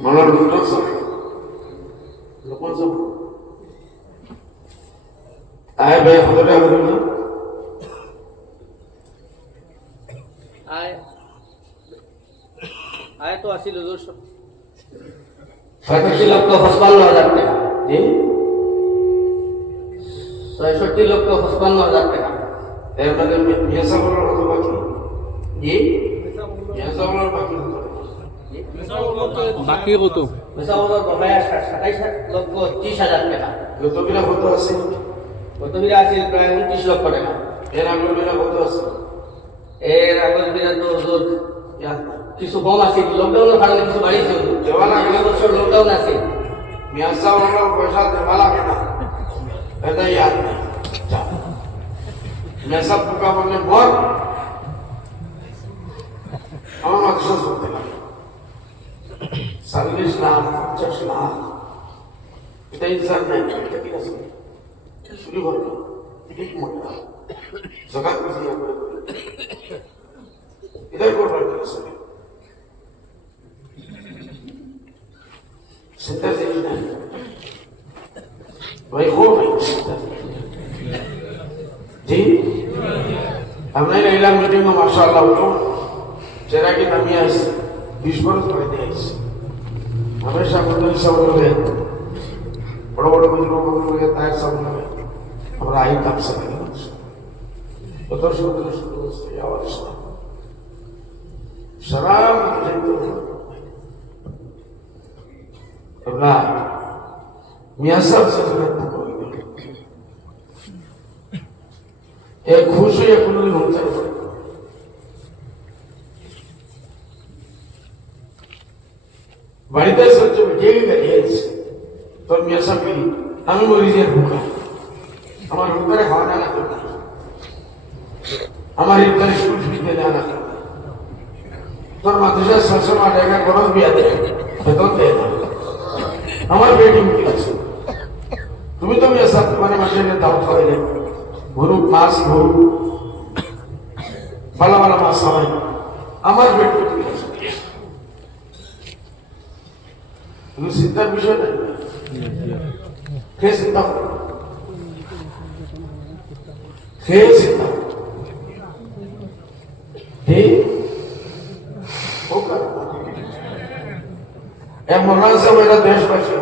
मला लुटायचं लोकांचं आय बाय होतं आय तो আসিল ৬৬ লক্ষ ৫৫,০০০ টাকা। জি ৬৬ লক্ষ ৫৫,০০০ টাকা। এর মধ্যে মেসা বলার কত বাকি? জি মেসা বলার বাকি বাকি কত? মেসা বলার বকেয়া ২৭ লক্ষ ৩০,০০০ টাকা। যত বিনা কত আছে? গত বিরা আছিল প্রায় ২৯ লক্ষ টাকা। এর আগের বিনা কত আছে? এর আগের বিরা তো হুজুর কিছু কম আছে, লকডাউনের কারণে কিছু বাড়িয়েছে। দেওয়া লাগে। এই বছর লকডাউন আছে। মেসা বলার পয়সা দেওয়া লাগে না, এটা ইয়াদ নেই। মেসা পোকা বললে বল আমার মাদ্রাসা চলতে লাগে ৪০ লাখ ৫০ লাখ, এটা ইনসান নাই। এটা কি আছে শুরু করবে ঠিক মনে জগাত বুঝিয়ে করে এটাই করবার কি আছে? চিন্তার জিনিস নাই ভাই, হো ভাই চিন্তার জি। আপনার এলাম মিটিং মাশাআল্লাহ উঠো যারা কি নামিয়ে আসছে 20 বছর পরে দিয়ে আসছে। আমার সামনে সামনে বড় বড় বুজুর্গ তার সামনে আমরা আই কাপসা লাগে কত সুন্দর সুন্দর আওয়াজ সারা মিয়া সাহেব से एक खुश हुई কোনো দিন হতে পারে। বাড়িতে সহ্য বেরিয়ে গেছে তোর মিয়া সাহেব আমি মরি যে ভুকা আমার হুকারে খাওয়া না করতে, আমার ইফতারে স্কুল ফিতে দেওয়া না করতে, তোর মাদ্রাসার সবসময় টাকা খরচ বিয়া দেয় বেতন দেয় না, আমার পেটি মুখে আছে। তুমি তো মিয়া সাহেব মানে মাসে দাও খাওয়াইলে গরু মাছ গরু ভালো ভালো মাছ খাওয়াই, আমার পেট চিন্তার বিষয় নাই। খেয়ে চিন্তা খেয়ে চিন্তা মনে আছে দেশবাসী